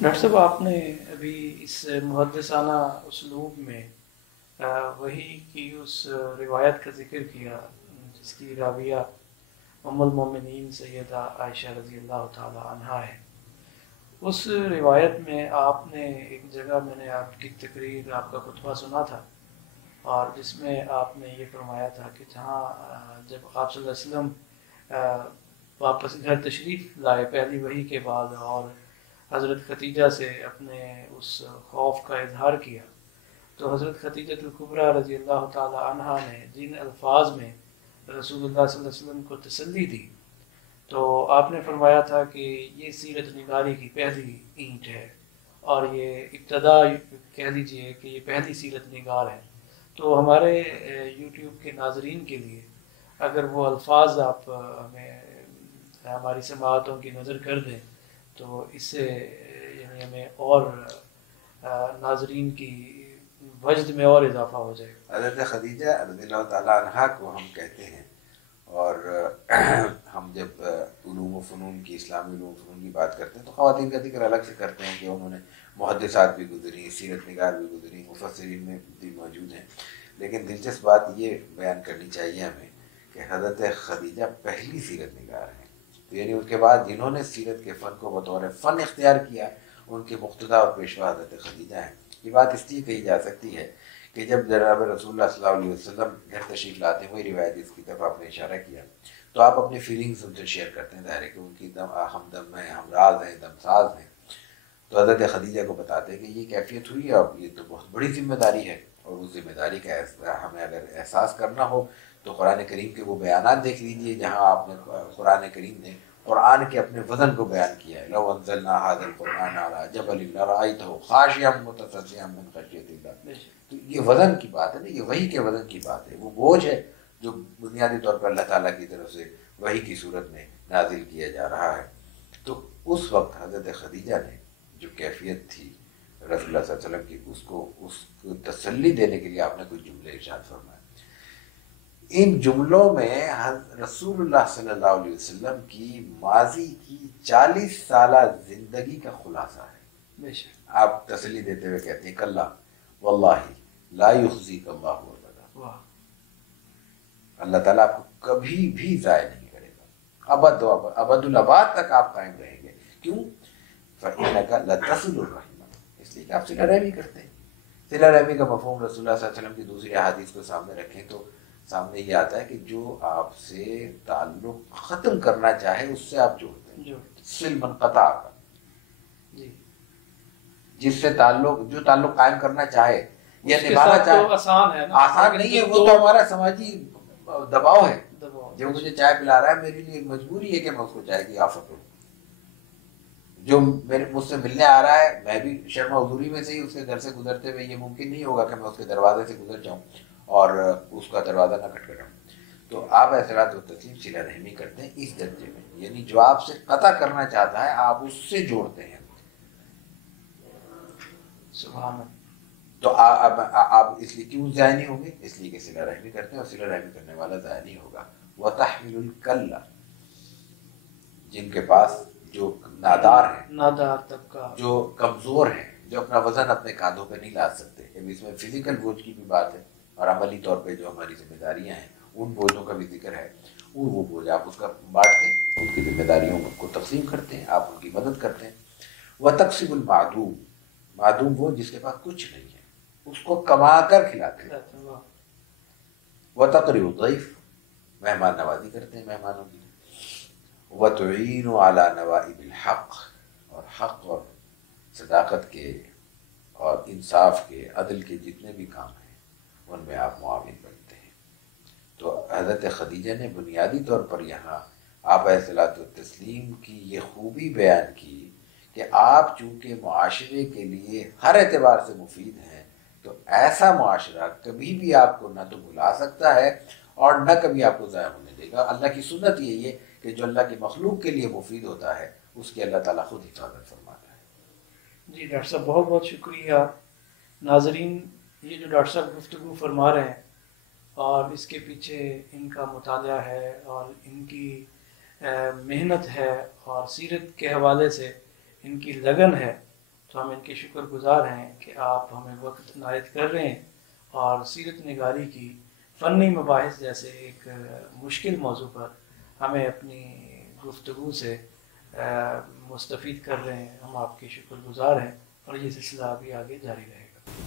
Doctor صاحب آپ نے ابھی اس محدثانہ اسلوب میں وہی کی اس روایت کا ذکر کیا جس کی راویہ ام المومنین سیدہ عائشہ رضی اللہ تعالی عنہا ہے۔ اس روایت میں آپ نے ایک جگہ میں نے آپ کی تقریر آپ کا خطبہ سنا تھا، اور جس میں آپ نے یہ فرمایا تھا کہ جہاں جب آپ صلی اللہ علیہ وسلم واپس گھر تشریف لائے پہلی وحی کے بعد، اور حضرت ختیجہ سے اپنے اس خوف کا اظہار کیا، تو حضرت ختیجہ الکبریٰ رضی اللہ تعالی عنہا نے جن الفاظ میں رسول اللہ صلی اللہ علیہ وسلم کو تسلی دی، تو آپ نے فرمایا تھا کہ یہ سیرت نگاری کی پہلی اینٹ ہے، اور یہ ابتدا کہہ لیجئے کہ یہ پہلی سیرت نگار ہے۔ تو ہمارے یوٹیوب کے ناظرین کے لیے اگر وہ الفاظ آپ ہمیں ہماری سماعتوں کی نظر کر دیں تو اس سے یعنی ہمیں اور ناظرین کی وجد میں اور اضافہ ہو جائے گا۔ حضرت خدیجہ رضی اللہ تعالیٰ عنہا کو ہم کہتے ہیں، اور ہم جب علوم و فنون کی، اسلامی علوم و فنون کی بات کرتے ہیں تو خواتین کا ذکر الگ سے کرتے ہیں کہ انہوں نے محدثات بھی گزری، سیرت نگار بھی گزری، مفسرین میں بھی موجود ہیں، لیکن دلچسپ بات یہ بیان کرنی چاہیے ہمیں کہ حضرت خدیجہ پہلی سیرت نگار ہیں، تو یعنی ان کے بعد جنہوں نے سیرت کے فن کو بطور فن اختیار کیا ان کے مقتدا اور پیشوا حضرت خدیجہ ہیں۔ یہ بات اس لیے کہی جا سکتی ہے کہ جب جناب رسول اللہ صلی اللہ علیہ وسلم گھر تشریف لاتے ہیں، وہی روایت جس کی طرف آپ نے اشارہ کیا، تو آپ اپنی فیلنگز ان سے شیئر کرتے ہیں، ظاہر ہے کہ ان کی ہمدم ہیں، ہمراز ہیں، دمساز ہیں، تو حضرت خدیجہ کو بتاتے ہیں کہ یہ کیفیت ہوئی ہے، اب یہ تو بہت بڑی ذمہ داری ہے، اور اس ذمہ داری کا ہمیں اگر احساس کرنا ہو تو قرآن کریم کے وہ بیانات دیکھ لیجئے جہاں آپ نے قرآن کریم نے قرآن کے اپنے وزن کو بیان کیا ہے۔ لو انزلنا هذا القرآن على جبل لرأيته خاشعا متصدعا من خشية الله، تو یہ وزن کی بات ہے نا، یہ وحی کے وزن کی بات ہے، وہ بوجھ ہے جو بنیادی طور پر اللہ تعالیٰ کی طرف سے وحی کی صورت میں نازل کیا جا رہا ہے۔ تو اس وقت حضرت خدیجہ نے جو کیفیت تھی رسول اللہ صلی اللہ علیہ وسلم کی، اس کو تسلی دینے کے لیے آپ نے کچھ جملے ارشاد فرمائے۔ ان جملوں میں رسول اللہ صلی اللہ علیہ وسلم کی ماضی کی 40 سالہ زندگی کا خلاصہ ہے۔ بے شک۔ آپ تسلی دیتے ہوئے کہتے ہیں کلا واللہ لا یخزیک اللہ ابدا، اللہ تعالیٰ آپ کو کبھی بھی ضائع نہیں کرے گا، ابد و ابد الاباد تک آپ قائم رہیں گے۔ کیوں؟ فإنک لتصل الرحم، اس لیے کہ آپ صلہ رحمی کرتے ہیں۔ صلہ رحمی کا مفہوم رسول اللہ صلی اللہ علیہ وسلم کی دوسری احادیث کو سامنے رکھیں تو سامنے یہ آتا ہے کہ جو آپ سے تعلق ختم کرنا چاہے اس سے آپ جوڑتے ہیں، صل من قطع کا، جس سے جو تعلق قائم کرنا چاہے یا نبھانا چاہے، آسان ہے نا، آسان نہیں ہے، وہ تو ہمارا سماجی دباؤ ہے۔ جو مجھے چائے پلا رہا ہے میرے لیے مجبوری ہے کہ میں اس کو چائے کی آفت کروں، جو مجھ سے ملنے آ رہا ہے میں بھی شرم حضوری میں سے ہی اس کے گھر سے گزرتے ہوئے یہ ممکن نہیں ہوگا کہ میں اس کے دروازے سے گزر جاؤں اور اس کا دروازہ نہ کھٹکھٹاؤں۔ تو آپ احسرات و تسلیم صلہ رحمی کرتے ہیں اس درجے میں، یعنی جو آپ سے قطع کرنا چاہتا ہے آپ اس سے جوڑتے ہیں۔ سبحان اللہ۔ تو آپ اس لیے کیوں ضائع نہیں ہوں گے؟ اس لیے کہ صلہ رحمی کرتے ہیں، اور صلہ رحمی کرنے والا ضائع نہیں ہوگا۔ وَتَحْمِلُ الْكَلَّ، جن کے پاس جو نادار ہیں، نادار طبقہ، جو کمزور ہیں، جو اپنا وزن اپنے کاندھوں پہ نہیں لا سکتے، اب اس میں فزیکل بوجھ کی بھی بات ہے اور عملی طور پہ جو ہماری ذمہ داریاں ہیں ان بوجھوں کا بھی ذکر ہے، وہ بوجھ آپ اس کا بانٹتے ہیں، ان کی ذمہ داریوں کو تقسیم کرتے ہیں، آپ ان کی مدد کرتے ہیں۔ وَتَقْسِمُ الْمَعْدُومَ، معدوم وہ جس کے پاس کچھ نہیں ہے اس کو کما کر کھلاتے ہیں۔ وَتَقْرِئُ الضَّيْفَ، مہمان نوازی کرتے ہیں مہمانوں کی۔ وَتُعِينُ عَلَى نَوَائِبِ الْحَقِّ، اور حق اور صداقت کے اور انصاف کے، عدل کے جتنے بھی کام ہیں ان میں آپ معاون بنتے ہیں۔ تو حضرت خدیجہ نے بنیادی طور پر یہاں آپ علیہ الصلوۃ والتسلیم کی یہ خوبی بیان کی کہ آپ چونکہ معاشرے کے لیے ہر اعتبار سے مفید ہیں، تو ایسا معاشرہ کبھی بھی آپ کو نہ تو بھلا سکتا ہے اور نہ کبھی آپ کو ضائع ہونے دے گا۔ اللہ کی سنت یہی ہے کہ جو اللہ کی مخلوق کے لیے مفید ہوتا ہے اس کی اللہ تعالیٰ خود حفاظت فرماتا ہے۔ جی ڈاکٹر صاحب بہت بہت شکریہ۔ ناظرین، یہ جو ڈاکٹر صاحب گفتگو فرما رہے ہیں اور اس کے پیچھے ان کا مطالعہ ہے اور ان کی محنت ہے اور سیرت کے حوالے سے ان کی لگن ہے، تو ہم ان کے شکر گزار ہیں کہ آپ ہمیں وقت عنایت کر رہے ہیں اور سیرت نگاری کی فنی مباحث جیسے ایک مشکل موضوع پر ہمیں اپنی گفتگو سے مستفید کر رہے ہیں. ہم آپ کے شکر گزار ہیں اور یہ سلسلہ ابھی آگے جاری رہے گا.